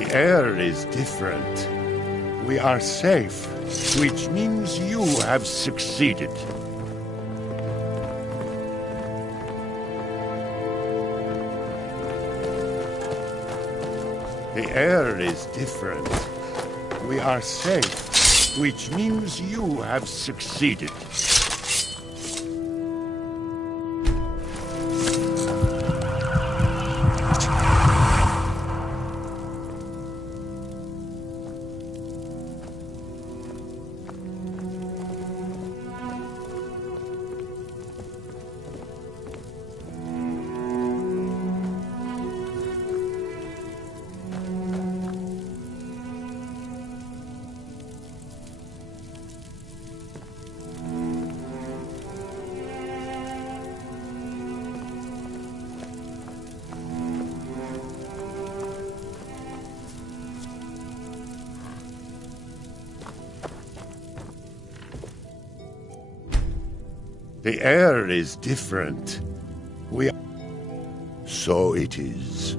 The air is different. We are safe, which means you have succeeded. The air is different. We are safe, which means you have succeeded. The air is different. So it is.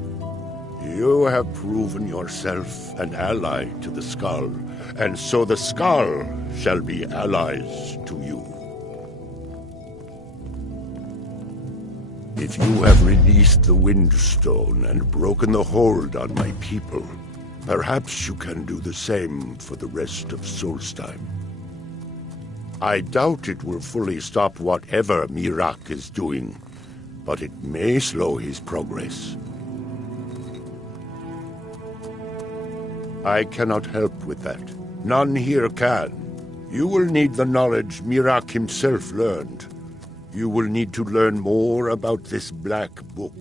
You have proven yourself an ally to the Skull, and so the Skull shall be allies to you. If you have released the Windstone and broken the hold on my people, perhaps you can do the same for the rest of Solstheim. I doubt it will fully stop whatever Miraak is doing, but it may slow his progress. I cannot help with that. None here can. You will need the knowledge Miraak himself learned. You will need to learn more about this black book.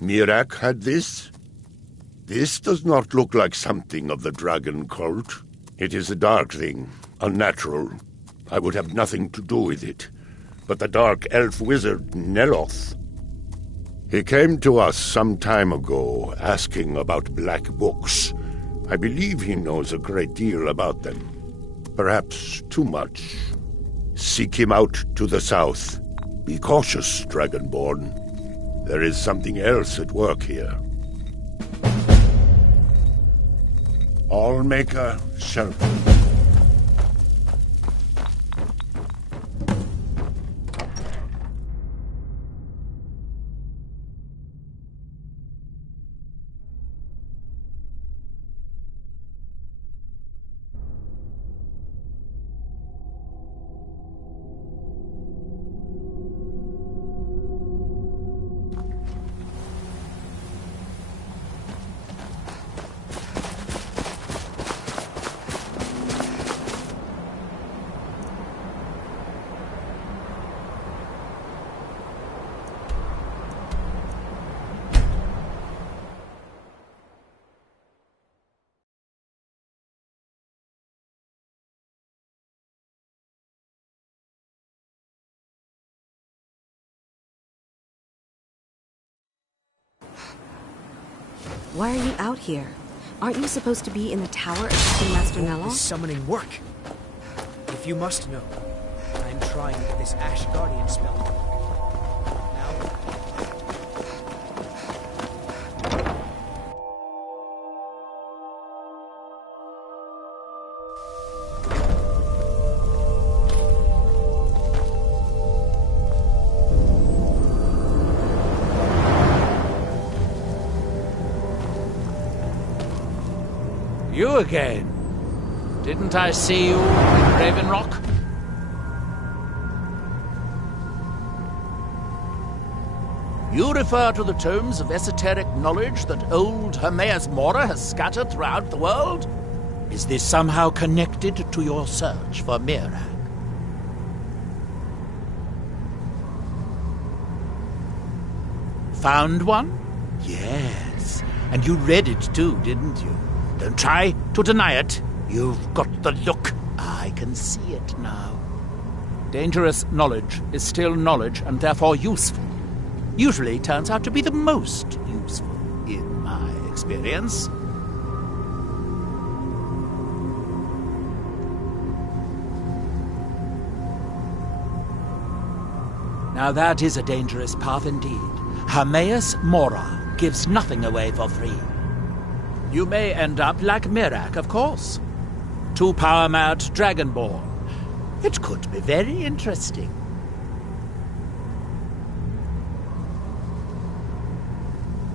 Miraak had this? This does not look like something of the dragon cult. It is a dark thing, unnatural. I would have nothing to do with it. But the dark elf wizard, Neloth, he came to us some time ago, asking about black books. I believe he knows a great deal about them. Perhaps too much. Seek him out to the south. Be cautious, Dragonborn. There is something else at work here. Allmaker Shelter. Why are you out here? Aren't you supposed to be in the tower assisting Master Neloth? This summoning work. If you must know, I'm trying to get this Ash Guardian spell to work. Now, You again? Didn't I see you in Raven Rock? You refer to the tomes of esoteric knowledge that old Hermaeus Mora has scattered throughout the world? Is this somehow connected to your search for Miraak? Found one? Yes. And you read it too, didn't you? Don't try to deny it. You've got the look. I can see it now. Dangerous knowledge is still knowledge and therefore useful. Usually turns out to be the most useful, in my experience. Now that is a dangerous path indeed. Hermaeus Mora gives nothing away for free. You may end up like Mirak, of course. 2 power-mad Dragonborn. It could be very interesting.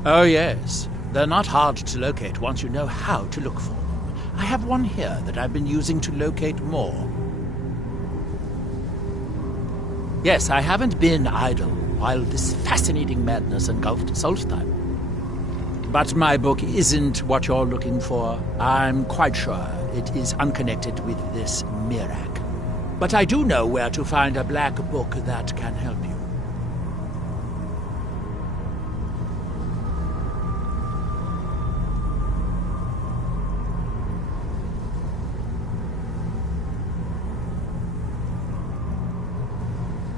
Oh yes, they're not hard to locate once you know how to look for them. I have one here that I've been using to locate more. Yes, I haven't been idle while this fascinating madness engulfed Solstheim. But my book isn't what you're looking for. I'm quite sure it is unconnected with this Mirak. But I do know where to find a black book that can help you.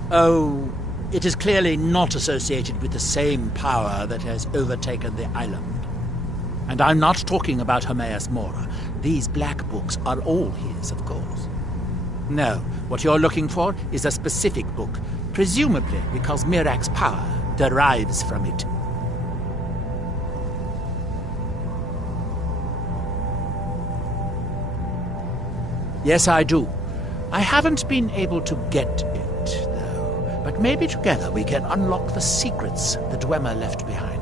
Oh, it is clearly not associated with the same power that has overtaken the island. And I'm not talking about Hermaeus Mora. These black books are all his, of course. No, what you're looking for is a specific book, presumably because Mirak's power derives from it. Yes, I do. I haven't been able to get it, though. But maybe together we can unlock the secrets the Dwemer left behind.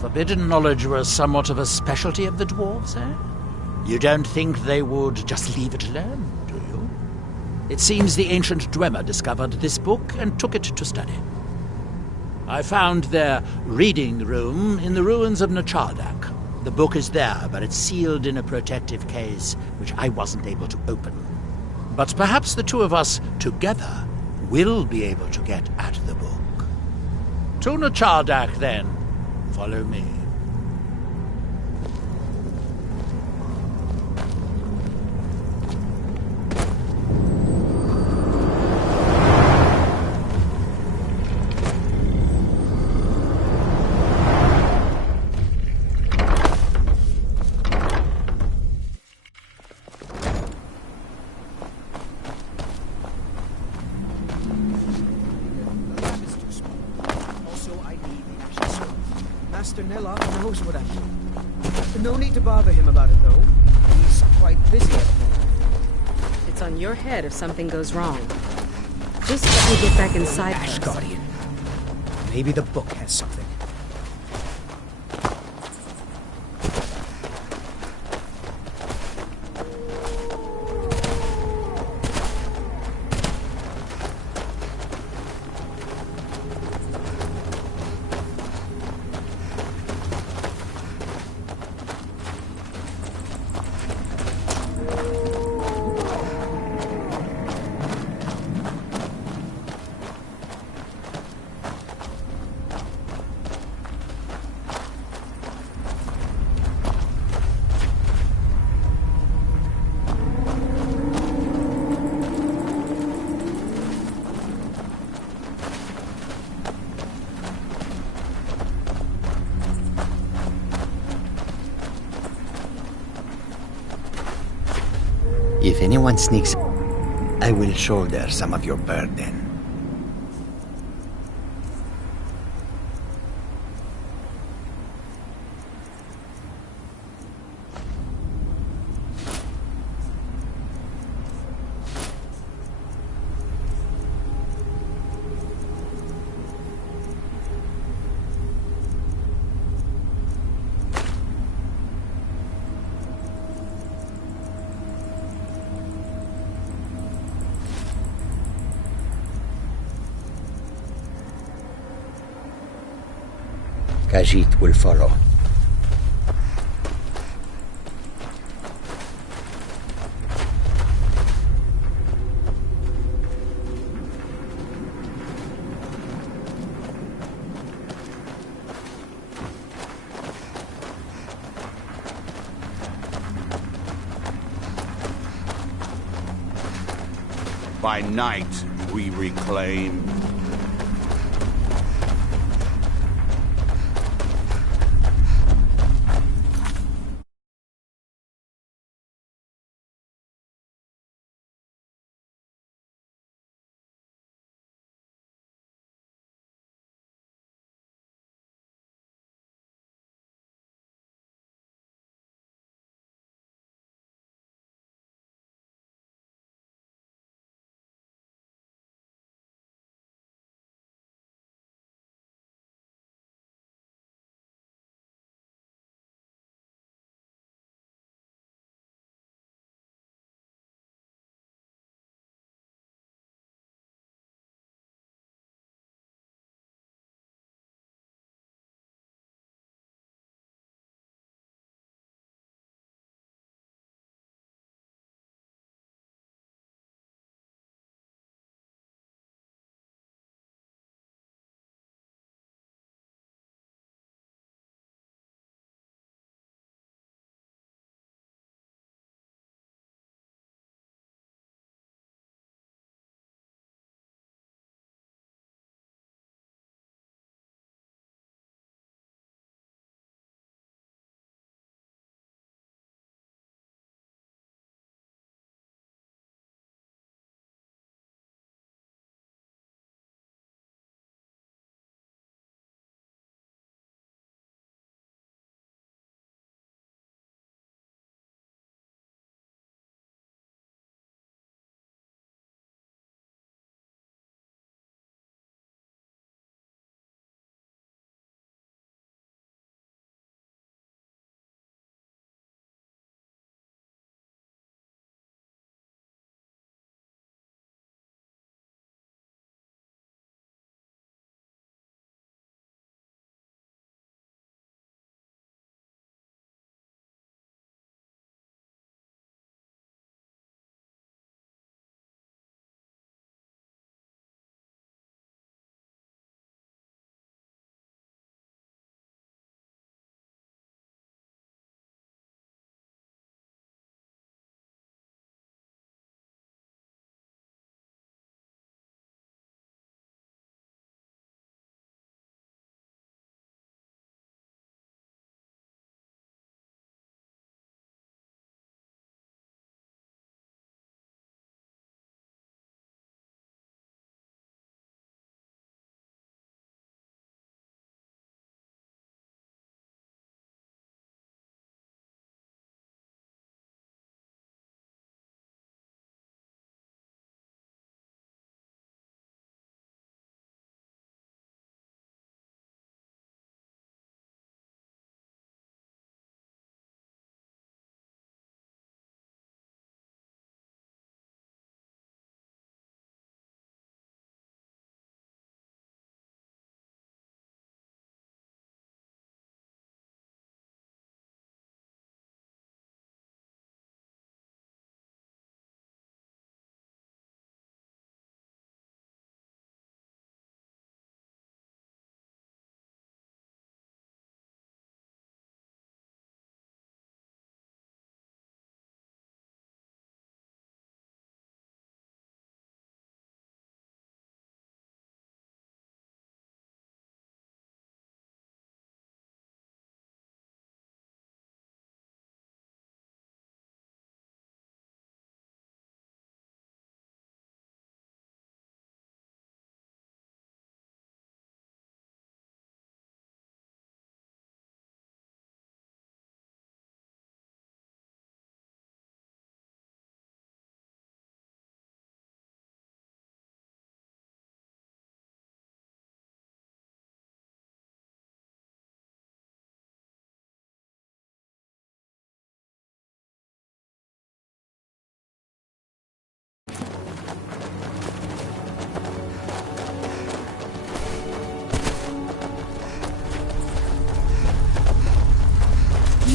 Forbidden knowledge was somewhat of a specialty of the dwarves, eh? You don't think they would just leave it alone, do you? It seems the ancient Dwemer discovered this book and took it to study. I found their reading room in the ruins of Nachardak. The book is there, but it's sealed in a protective case, which I wasn't able to open. But perhaps the two of us, together, will be able to get at the book. To Nachardak, then. Follow me. Master Nellock knows what I'm doing. No need to bother him about it, though. He's quite busy at the moment. It's on your head if something goes wrong. Just let me get back inside Ash first. Guardian. Maybe the book has something. If anyone sneaks, I will shoulder some of your burden. Khajiit will follow. By night, we reclaim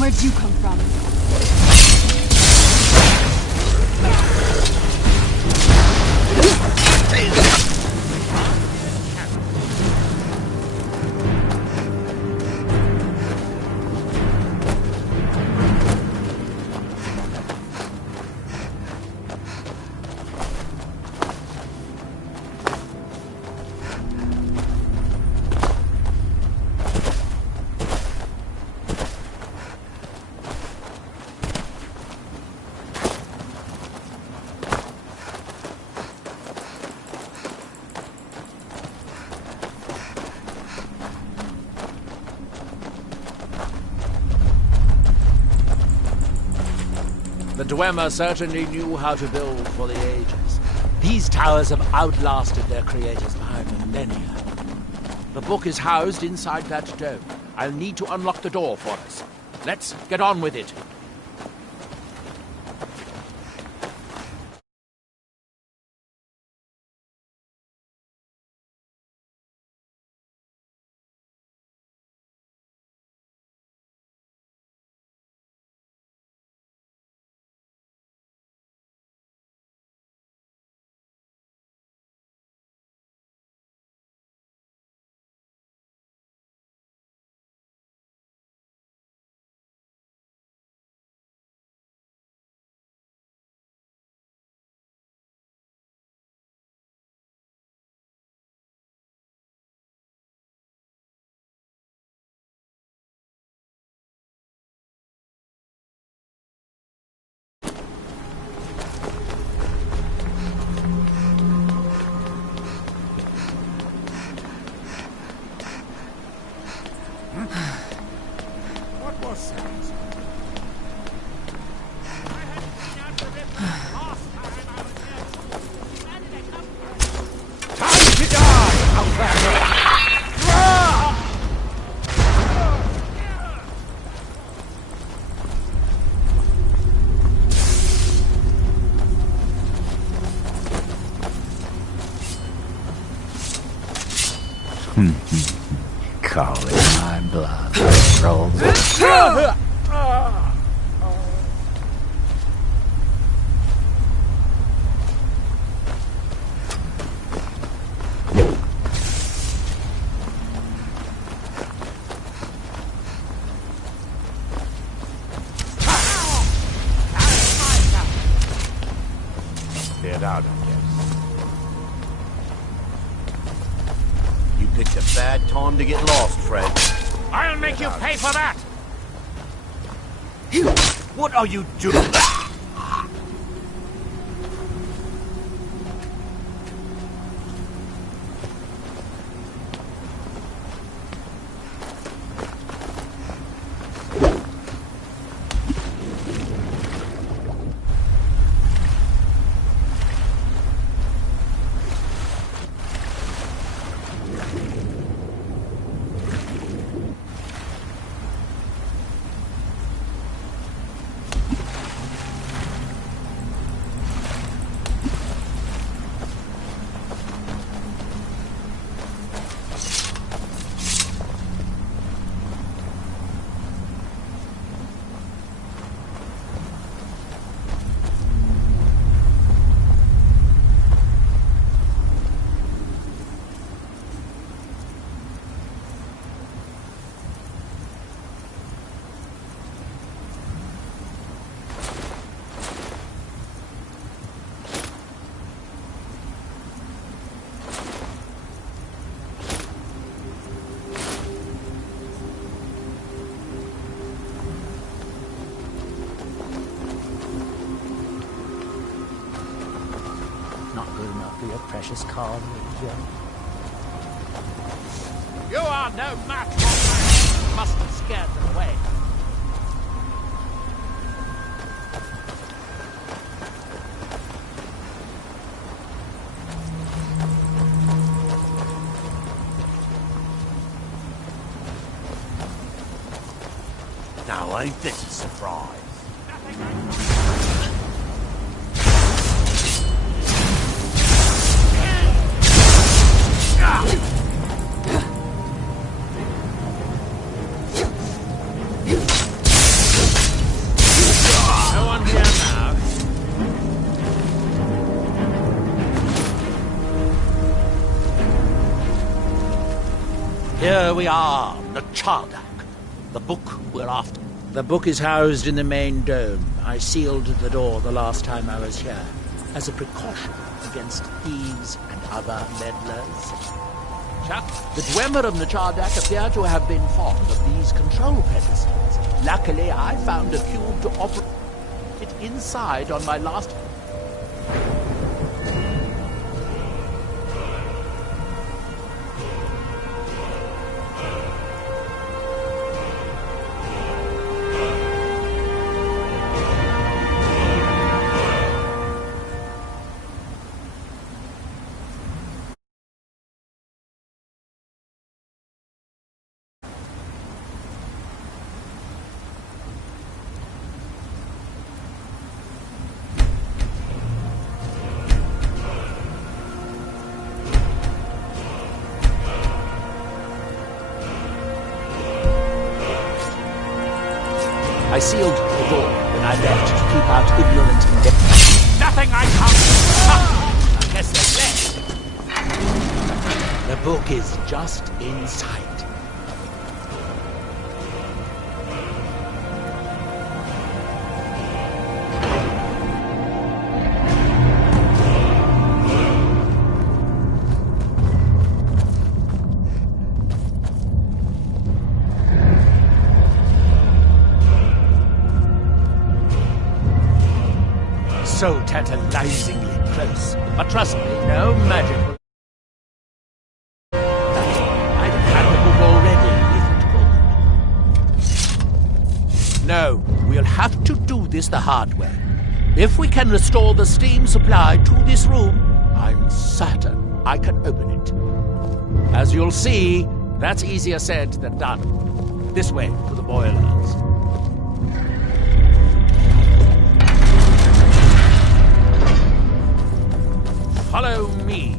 Where'd you come from? The Dwemer certainly knew how to build for the ages. These towers have outlasted their creators by millennia. The book is housed inside that dome. I'll need to unlock the door for us. Let's get on with it. Call it my blood that rolls. Get out, I guess. You picked a bad time to get lost, Fred. I'll make you pay for that! What are you doing? Precious card, Joe. You are no match for me. Must have scared them away. Now, ain't this a surprise? Here we are, Nachardak. The book we're after. The book is housed in the main dome. I sealed the door the last time I was here, as a precaution against thieves and other meddlers. Chuck, the Dwemer of Nachardak appear to have been fond of these control pedestals. Luckily, I found a cube to operate it inside on my last... I sealed the door when I left to keep out ignorant... Nothing I can't... I guess they're dead. The book is just inside. So tantalizingly close. But trust me, no magic will... I'd have had the book already if it would. No, we'll have to do this the hard way. If we can restore the steam supply to this room, I'm certain I can open it. As you'll see, that's easier said than done. This way to the boilers. Follow me.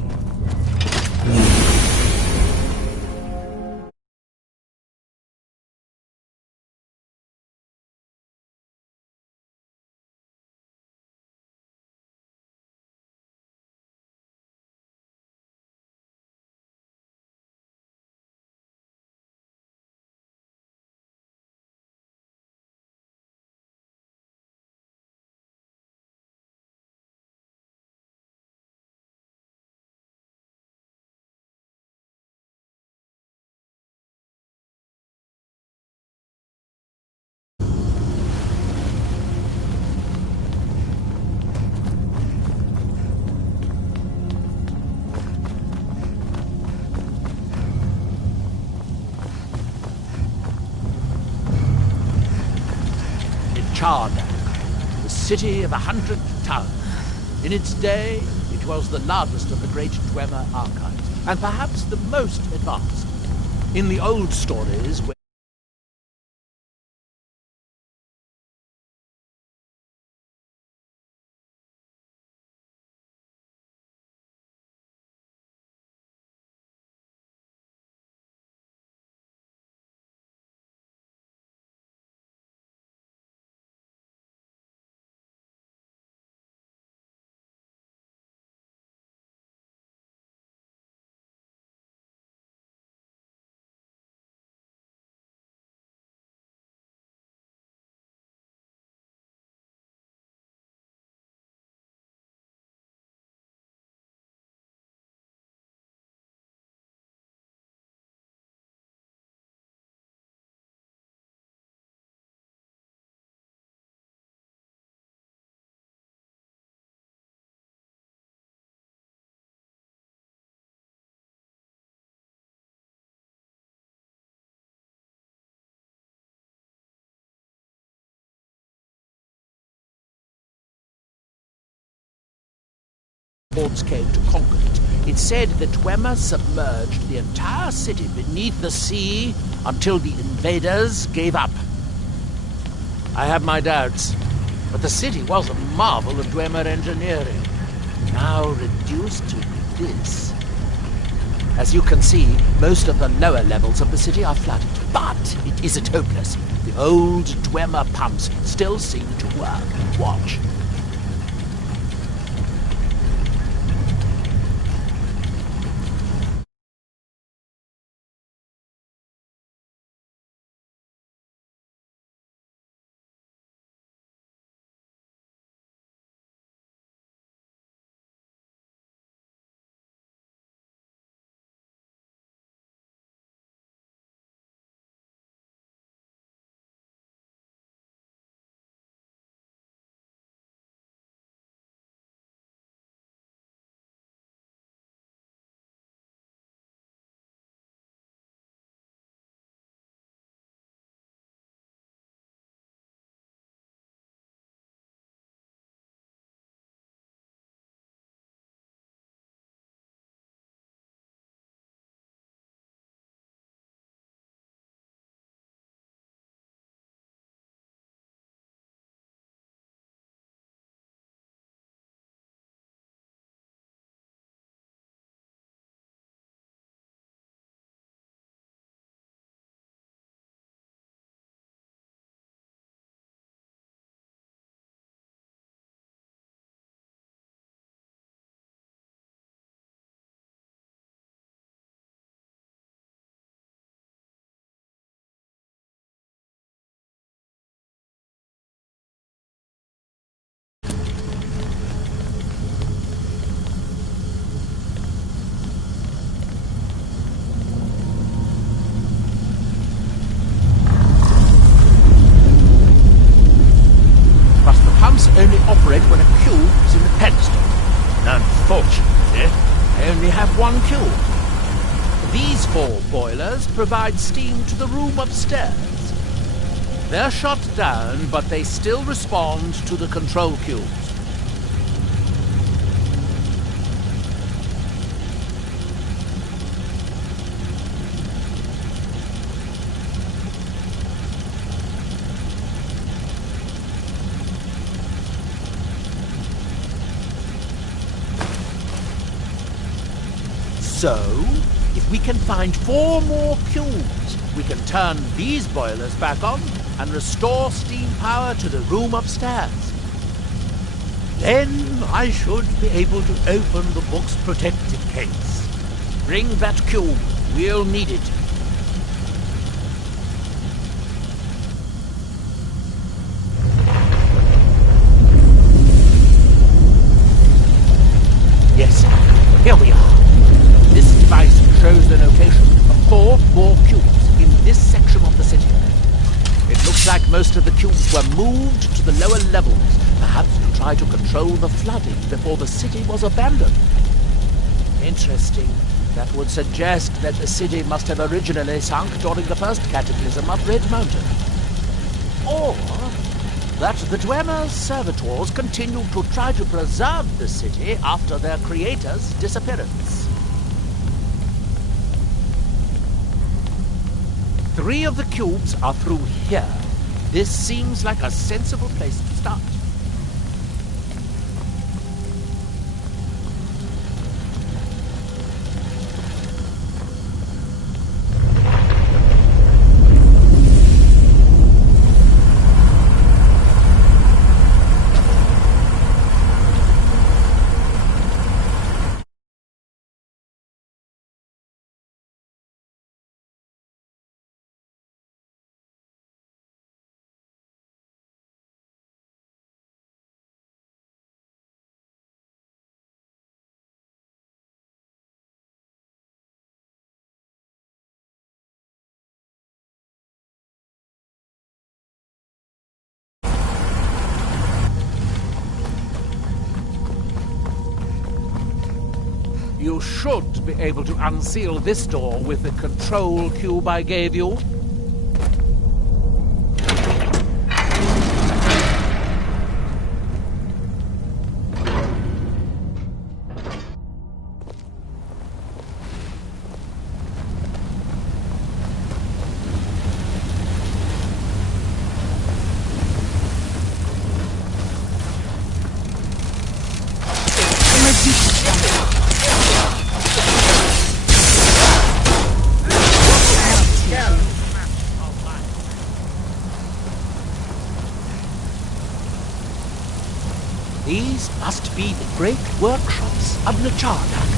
Nachardak, the city of 100 towns. In its day, it was the largest of the great Dwemer archives, and perhaps the most advanced. In the old stories... Hordes came to conquer it. It said that Dwemer submerged the entire city beneath the sea until the invaders gave up. I have my doubts, but the city was a marvel of Dwemer engineering, now reduced to this. As you can see, most of the lower levels of the city are flooded, but it isn't hopeless. The old Dwemer pumps still seem to work. Watch. one cube. These 4 boilers provide steam to the room upstairs. They're shut down, but they still respond to the control cubes. So, if we can find 4 more cubes, we can turn these boilers back on and restore steam power to the room upstairs. Then I should be able to open the book's protected case. Bring that cube. We'll need it. Yes, here we are. This device shows the location of 4 more cubes in this section of the city. It looks like most of the cubes were moved to the lower levels, perhaps to try to control the flooding before the city was abandoned. Interesting. That would suggest that the city must have originally sunk during the first cataclysm of Red Mountain. Or that the Dwemer's servitors continued to try to preserve the city after their creator's disappearance. 3 of the cubes are through here. This seems like a sensible place to start. You should be able to unseal this door with the control cube I gave you. These must be the great workshops of Nachardak.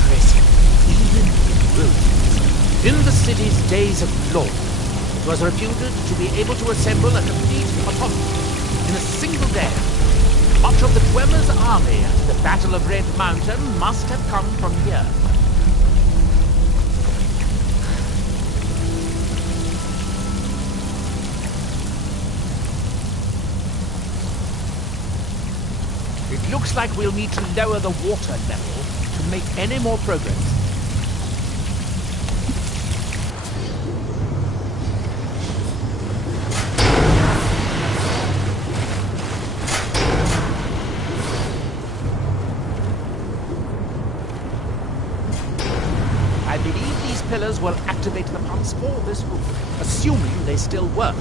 Impressive, even in ruins. In the city's days of glory, it was reputed to be able to assemble a complete autonomy in a single day. Much of the Dwemer's army at the Battle of Red Mountain must have come from here. It looks like we'll need to lower the water level to make any more progress. I believe these pillars will activate the pumps for this room, assuming they still work.